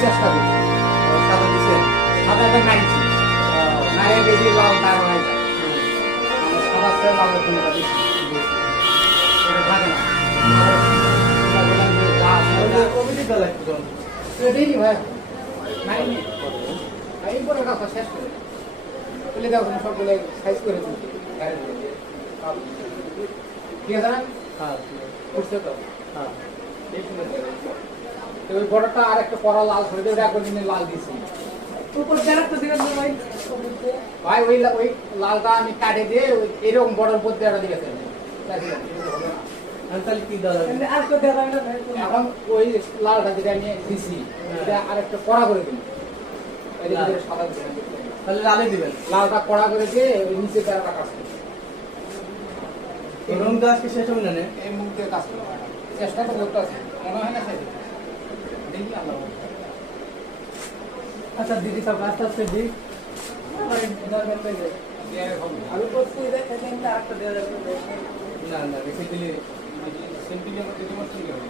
চেষ্টা করছি সাদা দিচ্ছে সাদাটা নাইছি নাইয়ে বেশি লাল তার হয় সাদা সে লাল কোনটা বেশি ওটা থাকে না কমিটি দল একটু দেইনি ভাই নাই নাই পরে কথা শেষ করে বলে দাও তুমি সবগুলো সাইজ করে দিই ঠিক আছে না হ্যাঁ করছে তো হ্যাঁ ওই বড়টা আর একটা কড়া লাল করে দিয়ে একবার দিনে লাল দিয়েছি উপর দেড়টা দিবেন ভাই ভাই ওই লালটা আমি কাটে দিয়ে এরকম বড় উপর দেড়টা দিয়েছেন তাহলে কি দাদা আর কত দেওয়া না এখন ওই লালটা যেটা আমি দিছি এটা আর একটা কড়া করে দিন এই যে সাদা দিবেন তাহলে লালে দিবেন লালটা কড়া করে দিয়ে ওই নিচে দেড়টা কাটবেন এই রং দাস কি শেষ হবে না এই মুখ দিয়ে কাজ করতে চেষ্টা তো করতে আছে মনে হয় না স্যার দেখি আমরা আচ্ছা দিদি সব রাস্তা से दी हमारे नॉर्मल पे है আলু করতে দেখে তিনটা আটটা দেওয়া যাবে না না বেসিক্যালি সিম্পলি আমাদের দিতে মত ঠিক হবে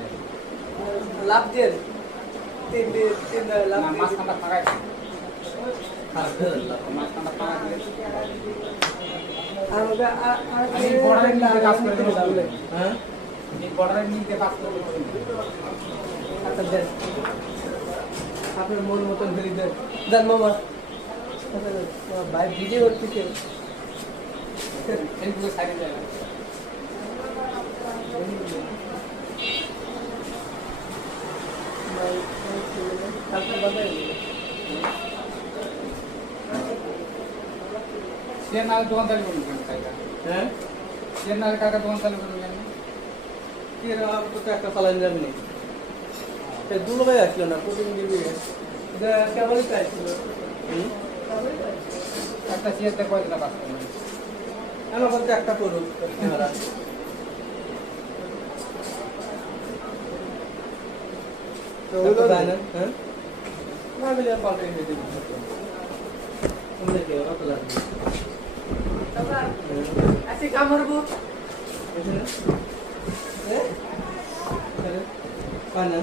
লাভ দিয়ে তিন লাভ মাছ কাটা ফাগাই মাছ কাটা ফাগাই আর ওটা আর এই বর্ডারের নিচে কাজ করে দিলে হ্যাঁ এই বর্ডারের নিচে কাজ করে আচ্ছা দেন আপনার মন মতন ফেরি দেন দেন মামা ভাই ভিডিও করতেছে এইগুলো সাইডে যায় চেন্নাই দোকানদারি করুন হ্যাঁ চেন্নাই কাকা দোকানদারি করুন কি আর তো একটা চালান যাবে না দুলো ভাই আসলো না প্রতিদিন কেবলই চাইছিল একটা চেয়ারতে কয়টা কাজ করবে কেন বলতে একটা করুন হ্যাঁ না বলে পাল্টে দিতে তোমাদের কি কত লাগবে আচ্ছা কামড়বো হ্যাঁ পানা